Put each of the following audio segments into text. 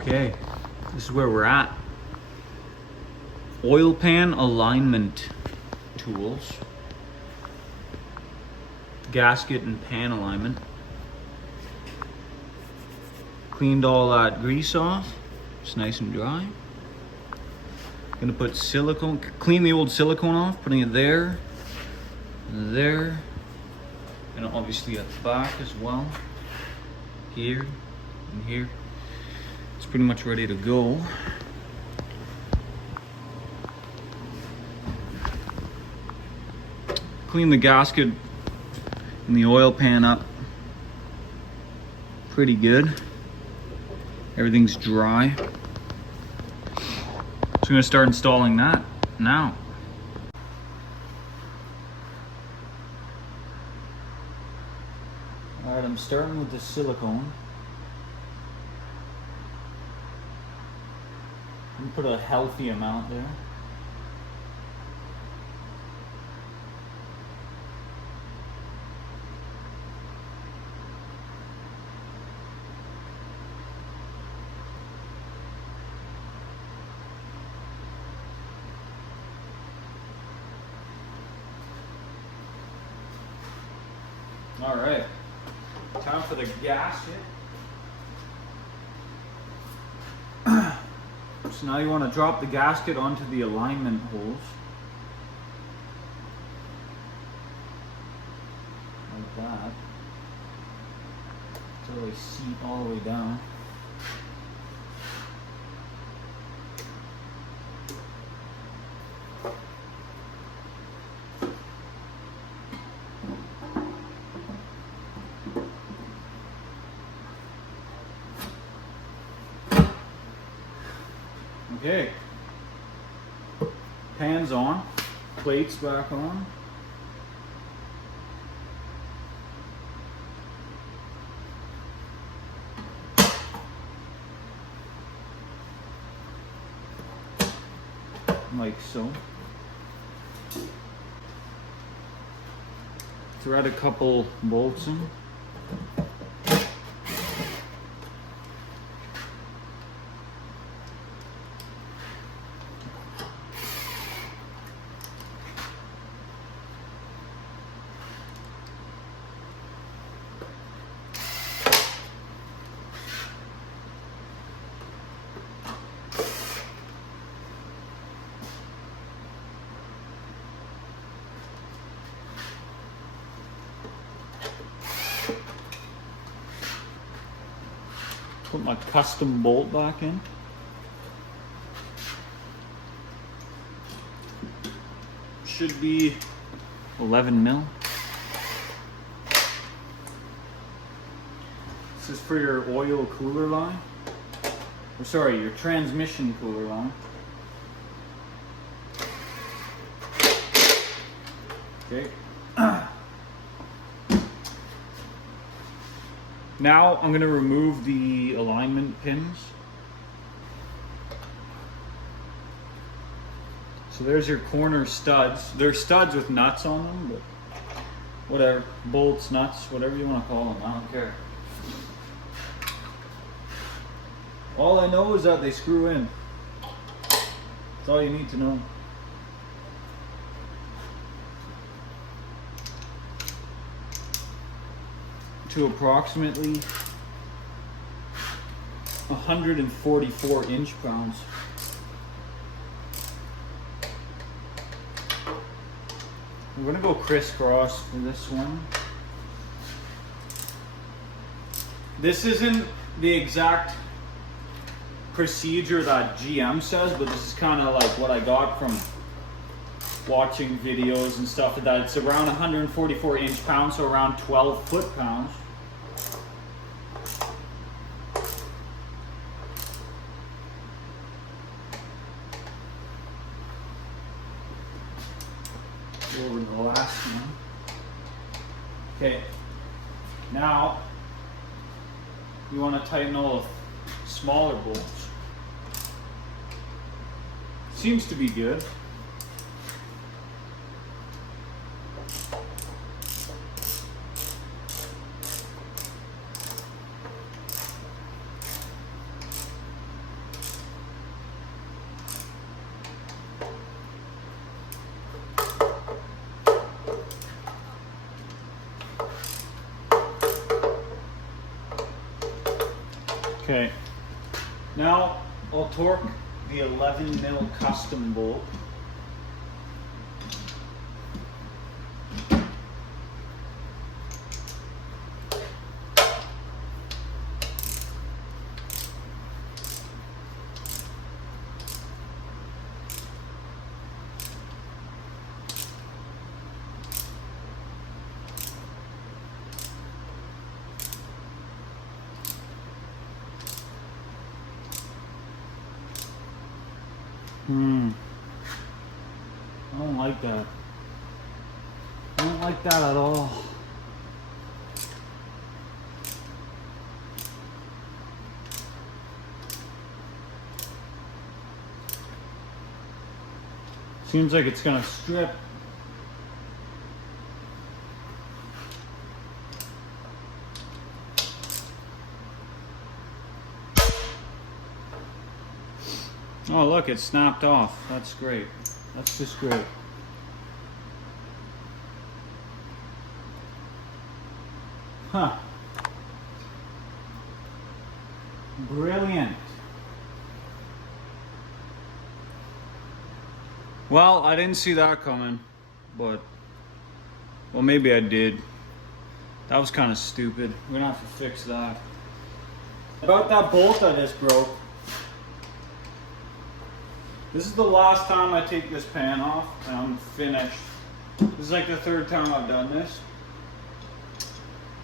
Okay, this is where we're at. Oil pan alignment tools. Gasket and pan alignment. Cleaned all that grease off. It's nice and dry. Gonna put silicone, clean the old silicone off, putting it there, there, and obviously at the back as well. Here and here. It's pretty much ready to go. Clean the gasket and the oil pan up pretty good. Everything's dry. So I'm gonna start installing that now. All right, I'm starting with the silicone. I'm gonna put a healthy amount there. All right, time for the gasket. So now you want to drop the gasket onto the alignment holes. Like that. Until they seat all the way down. Okay, pan's on, plates back on. Like so. Thread a couple bolts in. Put my custom bolt back in. Should be 11 mil. This is for your oil cooler line. Or sorry, your transmission cooler line. Okay. Now I'm going to remove the alignment pins. So there's your corner studs. They're studs with nuts on them, but whatever. Bolts, nuts, whatever you want to call them. I don't care. All I know is that they screw in. That's all you need to know. To approximately 144 inch-pounds. We're gonna go crisscross for this one. This isn't the exact procedure that GM says, but this is kind of like what I got from watching videos and stuff like that. It's around 144 inch-pounds, so around 12 foot-pounds. Over the last one. Okay, now you want to tighten all the smaller bolts. Seems to be good. Okay. Now I'll torque the 11 mil custom bolt. I don't like that. I don't like that at all. Seems like it's gonna strip. Oh look, it snapped off. That's great. That's just great. Huh. Brilliant. Well, I didn't see that coming, but, well, maybe I did. That was kind of stupid. We're gonna have to fix that. About that bolt I just broke. This is the last time I take this pan off, and I'm finished. This is like the third time I've done this.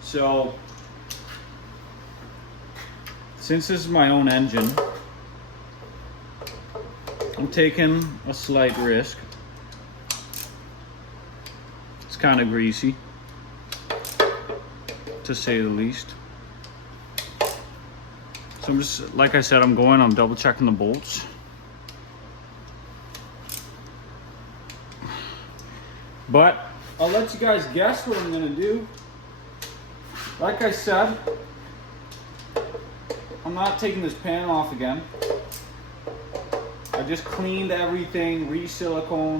So, since this is my own engine, I'm taking a slight risk. It's kind of greasy, to say the least. So I'm just, like I said, I'm double checking the bolts. But I'll let you guys guess what I'm gonna do. Like I said, I'm not taking this pan off again. I just cleaned everything, re-silicone.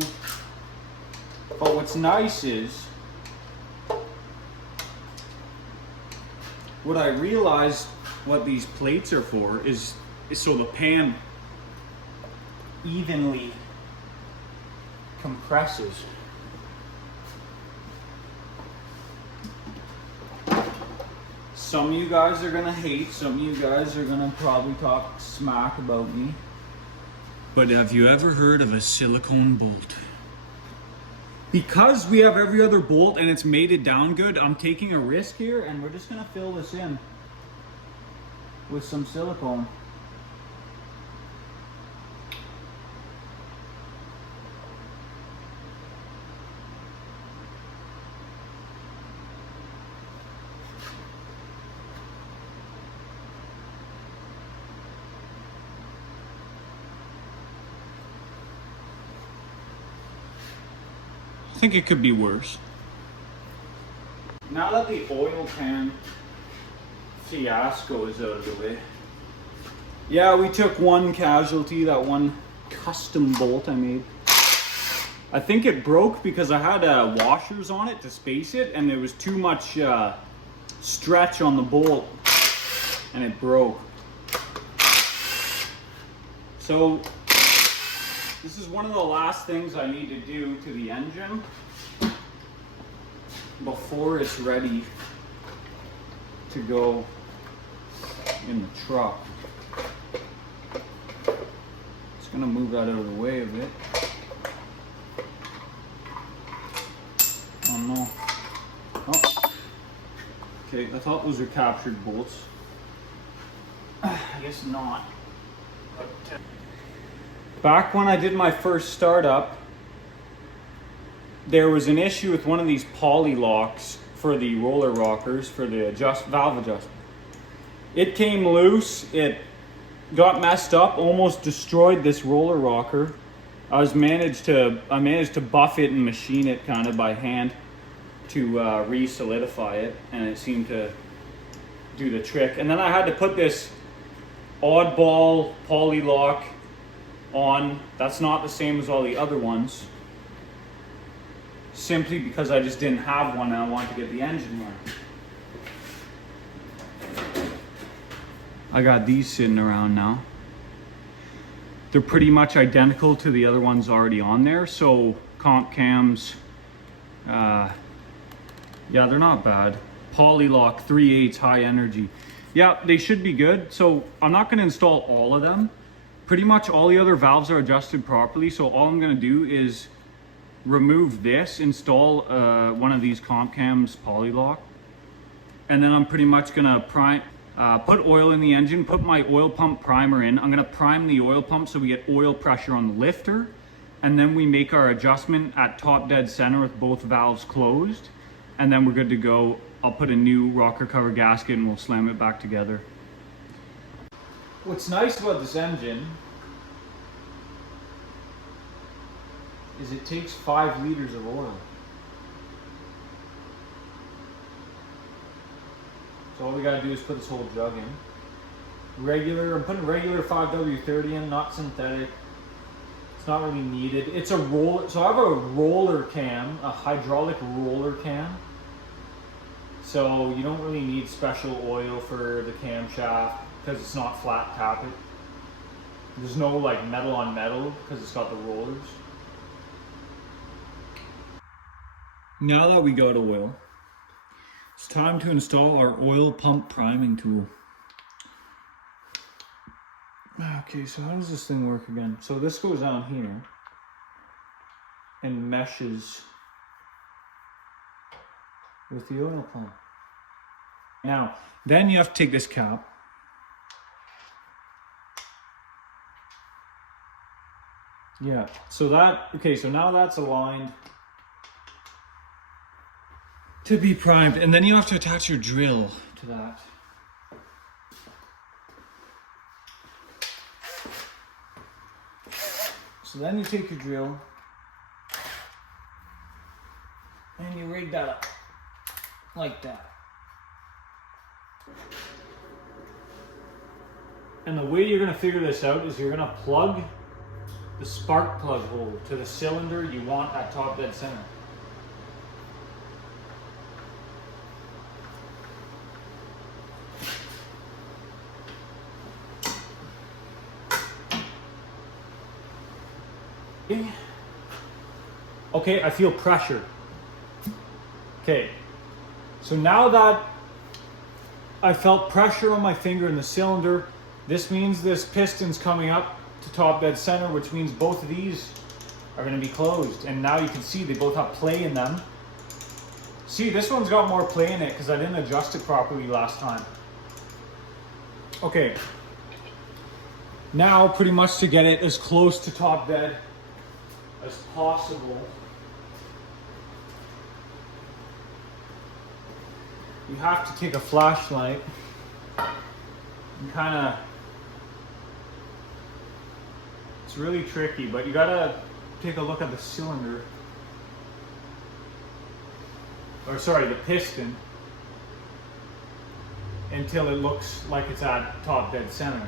But what's nice is, what I realized what these plates are for is so the pan evenly compresses. Some of you guys are gonna hate, some of you guys are gonna probably talk smack about me. But have you ever heard of a silicone bolt? Because we have every other bolt and it's mated down good, I'm taking a risk here and we're just gonna fill this in with some silicone. I think it could be worse. Now that the oil pan fiasco is out of the way. Yeah, we took one casualty, that one custom bolt I made. I think it broke because I had washers on it to space it and there was too much stretch on the bolt and it broke. So this is one of the last things I need to do to the engine before it's ready to go in the truck. Just gonna move that out of the way a bit. Oh no. Oh. Okay, I thought those were captured bolts. I guess not. But, back when I did my first startup, there was an issue with one of these poly locks for the roller rockers for the valve adjustment. It came loose, it got messed up, almost destroyed this roller rocker. I managed to buff it and machine it kind of by hand to re-solidify it, and it seemed to do the trick. And then I had to put this oddball poly lock on. That's not the same as all the other ones, simply because I just didn't have one and I wanted to get the engine running. I got these sitting around now. They're pretty much identical to the other ones already on there. So comp cams, yeah, they're not bad. Polylock 3/8 high energy. Yeah, they should be good. So I'm not going to install all of them. Pretty much all the other valves are adjusted properly. So all I'm going to do is remove this, install one of these comp cams Polylock, and then I'm pretty much going to put oil in the engine, put my oil pump primer in. I'm going to prime the oil pump so we get oil pressure on the lifter, and then we make our adjustment at top dead center with both valves closed, and then we're good to go. I'll put a new rocker cover gasket and we'll slam it back together. What's nice about this engine is it takes 5 liters of oil. So all we gotta do is put this whole jug in. Regular, I'm putting regular 5W30 in, not synthetic. It's not really needed. It's a roller, so I have a roller cam, a hydraulic roller cam. So you don't really need special oil for the camshaft because it's not flat tappet. There's no like metal on metal because it's got the rollers. Now that we got oil, it's time to install our oil pump priming tool. Okay, so how does this thing work again? So this goes down here and meshes with the oil pump. Now, then you have to take this cap. Yeah, so that, okay, so now that's aligned to be primed, and then you have to attach your drill to that. So then you take your drill and you rig that up like that. And the way you're going to figure this out is you're going to plug the spark plug hole to the cylinder you want at top dead center. Okay, I feel pressure. Okay, so now that I felt pressure on my finger in the cylinder, this means this piston's coming up to top dead center, which means both of these are going to be closed. And now you can see they both have play in them. See, this one's got more play in it because I didn't adjust it properly last time. Okay, now pretty much to get it as close to top dead as possible, you have to take a flashlight and kind of, it's really tricky, but you gotta take a look at the cylinder, or sorry, the piston, until it looks like it's at top dead center.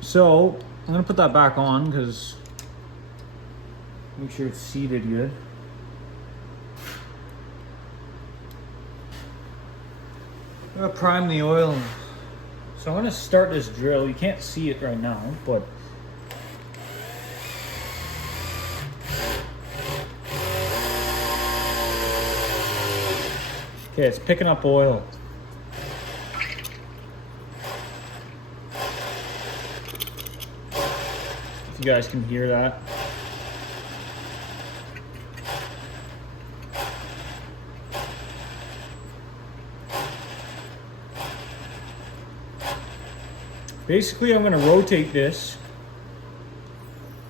So I'm gonna put that back on because make sure it's seated good. I'm gonna prime the oil. So I'm gonna start this drill. You can't see it right now, but okay, it's picking up oil. You guys can hear that. Basically, I'm going to rotate this.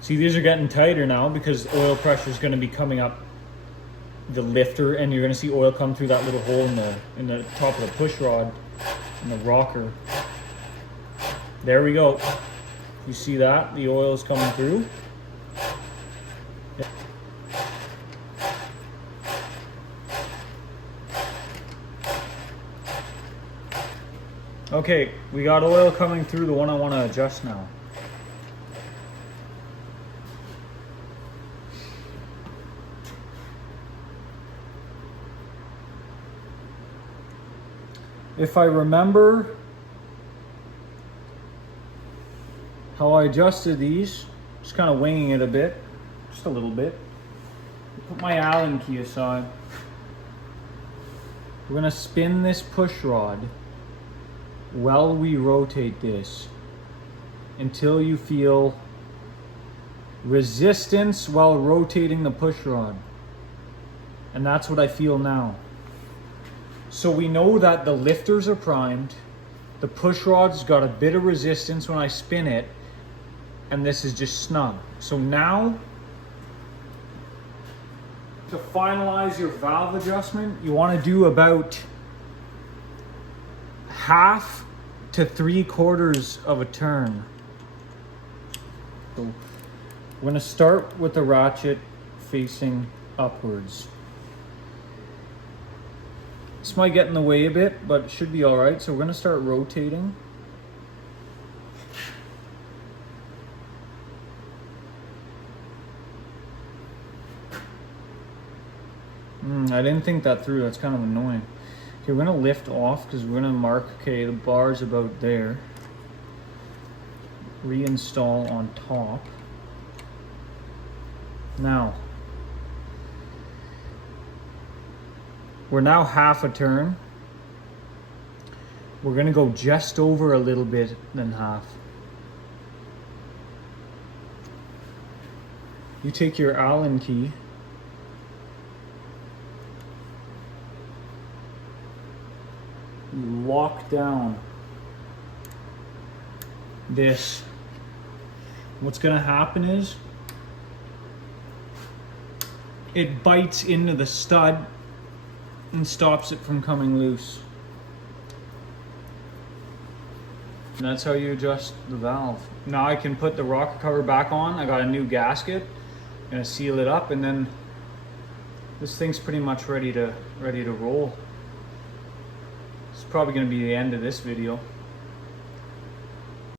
See, these are getting tighter now because the oil pressure is going to be coming up the lifter, and you're going to see oil come through that little hole in the top of the push rod in the rocker. There we go. You see that? The oil is coming through. Okay, we got oil coming through the one I want to adjust now. if I remember how I adjusted these, just kind of winging it a bit, just a little bit. Put my Allen key aside. We're gonna spin this push rod while we rotate this until you feel resistance while rotating the push rod. And that's what I feel now. So we know that the lifters are primed, the push rod's got a bit of resistance when I spin it, and this is just snug. So now, to finalize your valve adjustment, you want to do about 1/2 to 3/4 of a turn. So we're going to start with the ratchet facing upwards. This might get in the way a bit, but it should be all right. So we're going to start rotating. I didn't think that through. That's kind of annoying. Okay, we're going to lift off because we're going to mark, okay, the bar's about there. Reinstall on top. Now, we're now 1/2 a turn. We're going to go just over a little bit than 1/2. You take your Allen key. You lock down this. What's going to happen is it bites into the stud and stops it from coming loose. And that's how you adjust the valve. Now I can put the rocker cover back on. I got a new gasket. I'm gonna seal it up, and then this thing's pretty much ready to roll. It's probably gonna be the end of this video.